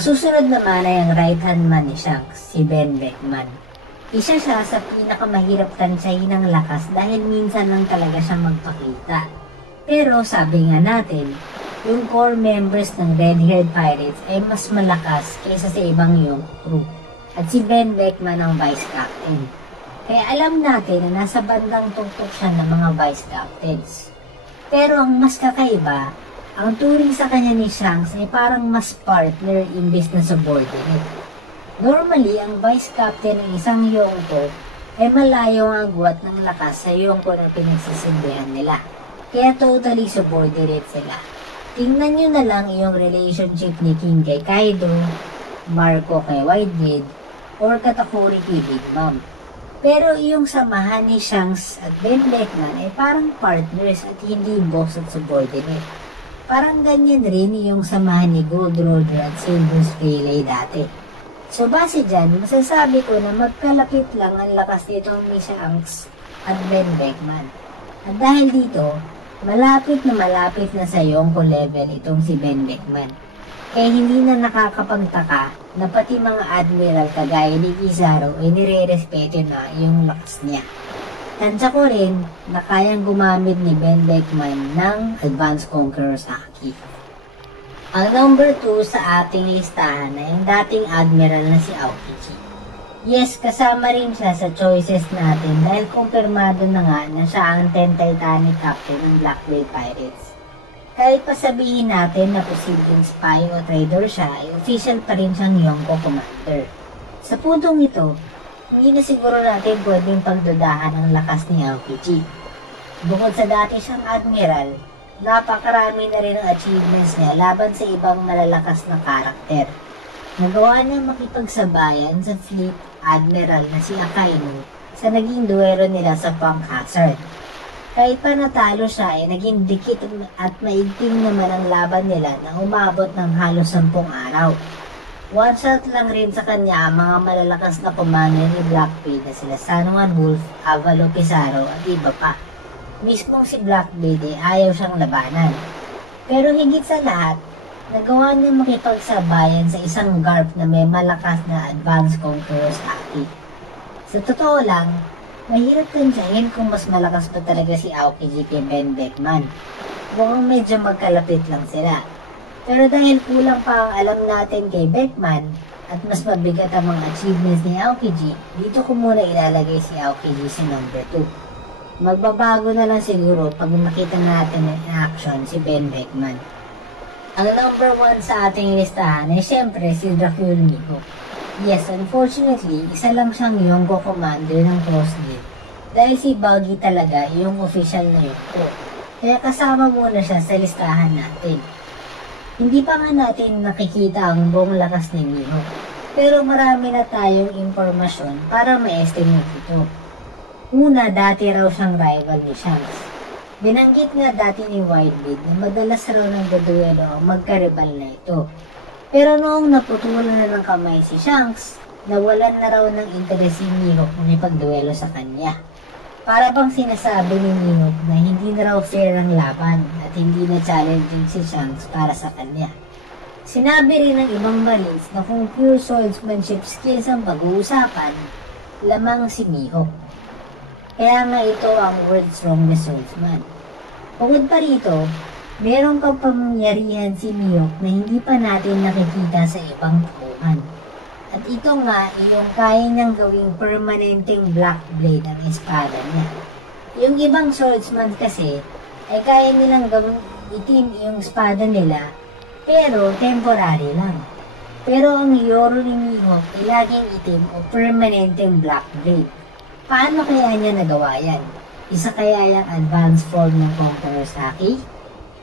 susunod naman ay ang right-hand man ni Shanks, si Ben Beckman. Isa siya sa pinakamahirap tansyahin ng lakas dahil minsan lang talaga siya magpakita. Pero sabi nga natin, yung core members ng Red-Haired Pirates ay mas malakas kaysa sa ibang yung crew. At si Ben Beckman ang vice captain. Kaya alam natin na nasa bandang tuktok siya ng mga vice captains. Pero ang mas kakaiba, ang turing sa kanya ni Shanks ay parang mas partner imbes na subordinate. Normally, ang vice captain ng isang Yonko ay malayo ang agwat ng lakas sa Yonko na pinagsisilbihan nila. Kaya totally subordinate sila. Tingnan nyo na lang yung relationship ni King kay Kaido, Marco kay Whitebeard, or Katakuri kay Big Mom. Pero yung samahan ni Shanks at Ben Beckman ay parang partners at hindi boss at subordinate. Parang ganyan rin yung samahan ni Gold Roger at Silver Spray dati. So base dyan, masasabi ko na magkalapit lang ang lakas nitong ni Shanks at Ben Beckman. At dahil dito, malapit na sa Yonko level itong si Ben Beckman. Kaya hindi na nakakapagtaka na pati mga admiral kagaya ni Kizaru ay nire-respeto na yung lakas niya. Tansya ko rin na kayang gumamit ni Ben Beckman ng Advanced Conqueror's Haki. Ang number 2 sa ating listahan ay yung dating admiral na si Aokiji. Yes, kasama rin siya sa choices natin dahil kumpirmado na nga na siya ang 10 Titanic Captain ng Black Blade Pirates. Kahit pa sabihin natin na posibleng spy o traitor siya, ay official pa rin siyang Yonko Commander. Sa puntong ito, hindi na siguro natin pwedeng pagdudahan ang lakas ni Aokiji. Bukod sa dati siyang admiral, napakarami na rin ang achievements niya laban sa ibang malalakas na karakter. Nagawa niya makipagsabayan sa fleet admiral na si Akainu sa naging duero nila sa Punk Hazard. Kahit pa natalo siya ay naging dikit at maigting naman ang laban nila na umabot ng halos 10 araw. One shot lang rin sa kanya ang mga malalakas na commander ni Blackbeard na sila Sanoan Wolf, Avalo Pizarro at iba pa. Mismong si Blackbeard ay ayaw siyang labanan. Pero higit sa lahat, nagawa niya makipagsabayan sa isang Garp na may malakas na Advanced Conqueror's Haki. Sa totoo lang, mahirap tansyahin kung mas malakas pa talaga si Aokiji kay Ben Beckman. Mukhang medyo magkalapit lang sila. Pero dahil kulang pa ang alam natin kay Beckman at mas mabigat ang mga achievements ni Aokiji, dito ko muna ilalagay si Aokiji sa number 2. Magbabago na lang siguro pag makita natin in action si Ben Beckman. Ang number 1 sa ating listahan ay syempre si Dracul Mihawk. Yes, unfortunately, isa lang siyang Yonko Commander ng Crossguard dahil si Buggy talaga yung official na Yonko. Kaya kasama muna siya sa listahan natin. Hindi pa nga natin nakikita ang buong lakas ni Mihawk, pero marami na tayong impormasyon para ma-estimate ito. Una, dati raw siyang rival ni Shanks. Binanggit nga dati ni Whitebeard na madalas raw ng gaduelo ang magkaribal na ito. Pero noong naputulan na ng kamay si Shanks, nawalan na raw ng interes si Mihawk na ipagduelo sa kanya. Para bang sinasabi ni Mihawk na hindi na raw fair ang laban at hindi na challenging si Shanks para sa kanya. Sinabi rin ng ibang marines na kung pure swordsmanship skills ang pag-uusapan, lamang si Mihawk. Kaya nga ito ang world's strongest swordsman. Bukod pa rito, meron pang pamangyarihan si Mihawk na hindi pa natin nakikita sa ibang tauhan. At ito nga yung kaya niyang gawing permanenteng black blade ang espada niya. Yung ibang swordsman kasi ay kaya nilang gawing itim yung espada nila pero temporary lang. Pero ang Yoro ni Mihawk ay laging itim o permanenteng black blade. Paano kaya niya nagawa yan? Isa kaya yung advanced form ng Conqueror's Haki?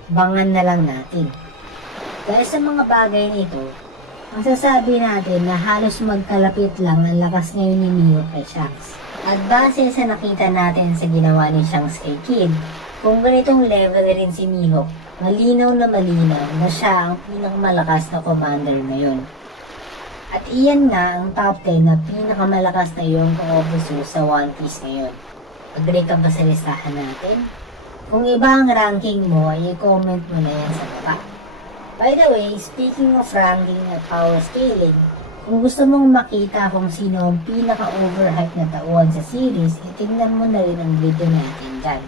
Bangan na lang natin. Dahil sa mga bagay nito, masasabi natin na halos magkalapit lang ang lakas ngayon ni Mihawk kay Shanks. At base sa nakita natin sa ginawa ni Shanks kay Kid, kung ganitong level rin si Mihawk, malinaw na siya ang pinakamalakas na commander ngayon. At iyan nga ang top 10 na pinakamalakas na Yonko officer sa One Piece ngayon. Agree ka ba sa listahan natin? Kung iba ang ranking mo, ay i-comment mo na yan sa baba. By the way, speaking of ranking at power scaling, kung gusto mong makita kung sino ang pinaka-overhype na tauhan sa series, itingnan mo na rin ang video natin dyan.